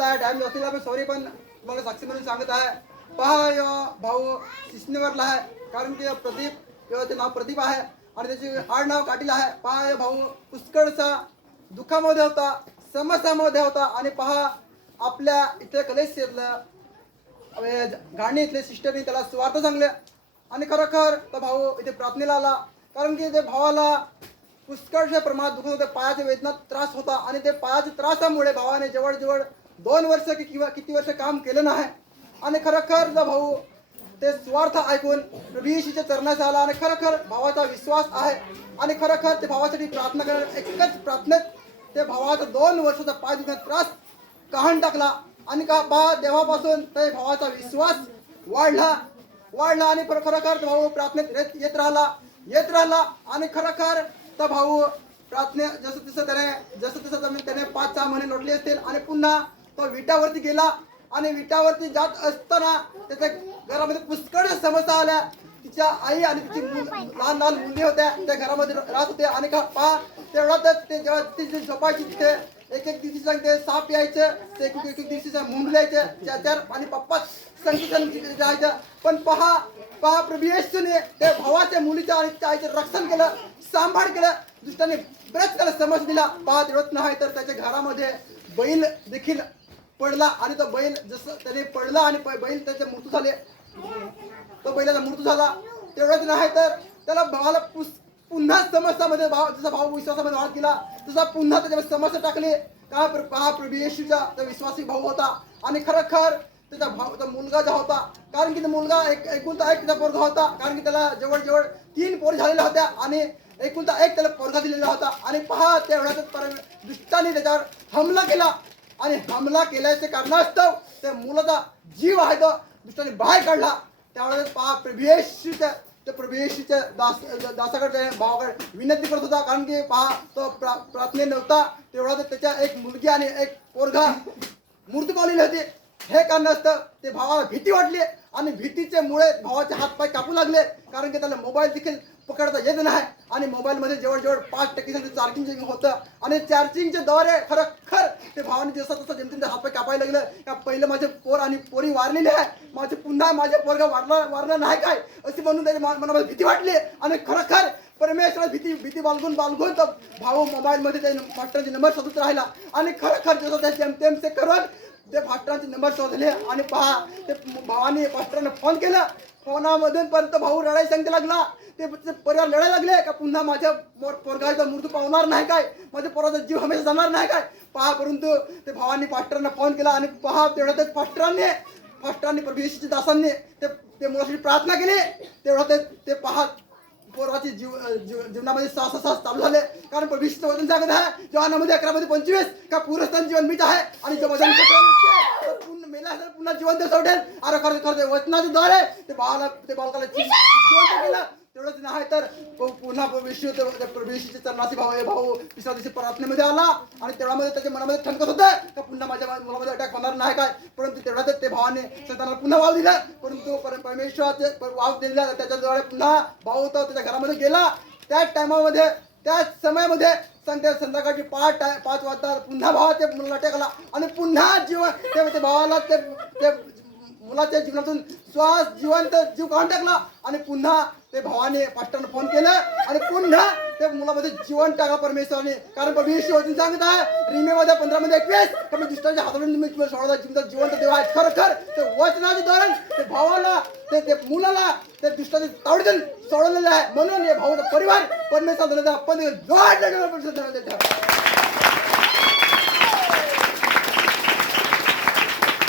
समजत आहे टाइम असतील आपण सॉरी पण तुम्हाला साक्षी म्हणून सांगत आहे. पहा यो भाऊ सिस्नेवरला आहे कारण की प्रदीप ते नाव प्रदीप आहे आणि त्याचे आडनाव काटील आहे. पहा यो भाऊ पुष्कळचा दुःखामध्ये होता, समस्यामध्ये होता आणि पहा आपल्या इथे कलेशला घाणी इथले सिस्टरनी त्याला स्वार्थ सांगले आणि खरोखर तो भाऊ इथे प्रार्थनेला आला कारण की ते भावाला पुष्कळशा प्रमाणात दुखत होते, पायाच्या वेदनात त्रास होता आणि ते पायाच्या त्रासामुळे भावाने जवळजवळ 2 वर्ष किंवा किती वर्ष काम केलं नाही आणि खरोखर तो भाऊ ते स्वार्थ ऐकून प्रभू येशूच्या चरणात आला आणि खरोखर भावाचा विश्वास आहे आणि खरोखर ते भावासाठी प्रार्थना करत एकच प्रार्थनेत ते भावाचा 2 वर्षाचा पाय दुखण्याचा त्रास काढून टाकला आणि का बा देवापासून ते भावाचा विश्वास वाढला आणि खरोखर भाऊ प्रार्थनेत येत राहिला आणि खरोखर तो भाऊ प्रार्थने जसं त्याने 5-6 महिने लोटले असतील आणि पुन्हा तो विटावरती गेला आणि विटावरती जात असताना त्याच्या घरामध्ये पुष्कळ समस्या आल्या. तिच्या आई आणि तिची लहान मुली होत्या त्या घरामध्ये राहत होते आणि का पहा तेवढ्यातच ते जेव्हा तिची झोपायची तिथे एक दिवशी सांगते साप यायचं, ते एक दिवशी मुंग यायचे चार आणि पप्पा संगीत जायचं. पण पहा प्रभू येशूने ते भावाच्या मुलीच्या आणि त्या आईचं रक्षण केलं, सांभाळ केलं, दुष्टाने बरेच त्याला समज दिला. पहा तेवढंच नाही तर त्याच्या घरामध्ये बैल देखील पडला आणि तो बैल जसं त्याने पडला आणि बैल त्याचे मृत्यू झाले, तो बैलाचा मृत्यू झाला. तेवढंच नाही तर त्याला भावाला पुन्हा समस्यामध्ये जसा भाऊ विश्वासामध्ये वाढ केला तसा पुन्हा त्याच्यामध्ये समस्या टाकली. का प्रभू येशूचा तो विश्वासी भाऊ होता आणि खरोखर त्याचा भाऊ मुलगा जो होता कारण की तो मुलगा एकुलता एक त्याचा पोरगा होता कारण की त्याला जवळजवळ 3 पोरी झालेल्या होत्या आणि एकुलता एक त्याला पोरगा दिलेला होता आणि पहा तेवढ्यातच दुष्टाने त्याच्यावर हमला केला आणि हमला केल्याचे कारणास्तव त्या मुलाचा जीव आहे तो दुष्टाने बाहेर काढला. त्यावेळेस पहा प्रभू येशूच्या दासाकडे भावाकडे विनंती करत होता कारण की पहा तो प्रार्थने नव्हता तेवढा त्याच्या एक मुलगी आणि एक पोरगा मृत्यू पावलेली होती. हे कारण असतं ते भावाला भीती वाटली आणि भीतीचे मुळे भावाचे हातपाय कापू लागले कारण की त्याला मोबाईल देखील पकडता येत नाही आणि मोबाईलमध्ये जवळजवळ 5% चार्जिंग होतं आणि चार्जिंगच्या द्वारे खरोखर ते भावाने जसं जेमतेम हातपाय कापायला लागलं का पहिलं माझे पोर आणि पोरी वारलेली आहे, माझे पोरगा वारला नाही काय अशी म्हणून त्याच्या मनामध्ये भीती वाटली आणि खरोखर परमेश्वराला भीती बाळगून तो भाऊ मोबाईलमध्ये त्या मास्टरांचे नंबर शोधत राहिला आणि खरोखर जसं त्या जेमतेम ते करून ते मास्टरांचे नंबर शोधले आणि पहा ते भावाने मास्टरांना फोन केला. फोनामधून परत भाऊ रडायला सांगते लागला, ते परिवार लढायला लागले का पुन्हा माझ्या पोरगाचा मृत्यू पावणार नाही काय, माझ्या पोराचा जीव हमेशा जाणार नाही काय. पहा परंतु ते भावांनी पास्टरांना फोन केला आणि पहा तेवढ्यातच पास्टरांनी प्रभू येशूच्या दासांनी ते मुलासाठी प्रार्थना केली. तेवढ्यातच ते पहा पोराची जीवनामध्ये साहस चालू झाले कारण प्रभू येशूचं वचन सांगत आहे योहानामध्ये 11:25 का पुरस्तान जीवन मीच आहे आणि जो माझ्या मेला असेल पुन्हा जिवंत सोडेल. अरे खरं वचनाच्या द्वारे ते बालकाला जिवंत केलं. तेवढंच नाही तर पुन्हा प्रभू येशूच्या चरणाशी भाऊ 3ऱ्या दिवशी प्रार्थनेमध्ये आला आणि तेवढ्यामध्ये त्याच्या मनामध्ये ठणकत होतं का पुन्हा माझ्या मुलामध्ये अटॅक होणार नाही काय. परंतु तेवढ्यातच ते भावाने सैतानाला पुन्हा वाव दिला परंतु परमेश्वराचे वाव दिला त्याच्याद्वारे पुन्हा भाऊ होता त्याच्या घरामध्ये गेला. त्याच टायमामध्ये त्याच समयामध्ये संध्याकाळची 5 वाजता पुन्हा भावाचे मुलाला अटॅक आला आणि पुन्हा ते भावाला ते मुलाच्या जीवनातून जिवंत जीव काढून टाकला आणि पुन्हा ते भावाने पास्टरला फोन केलं आणि पुन्हा ते मुलामध्ये जीवन टाकला परमेश्वराने कारण प्रभू येशू वचन सांगत आहे रिमेमध्ये 15:21 का मी दुष्टाच्या हातातून मी सोडा जिवंत देव आहे. खरोखर ते वचनाचे धोरण ते भावाला ते मुलाला ते दुष्टाचे तावडीतून सोडवलेलं आहे म्हणून हे भाऊचा परिवार परमेश्वर आपण जोड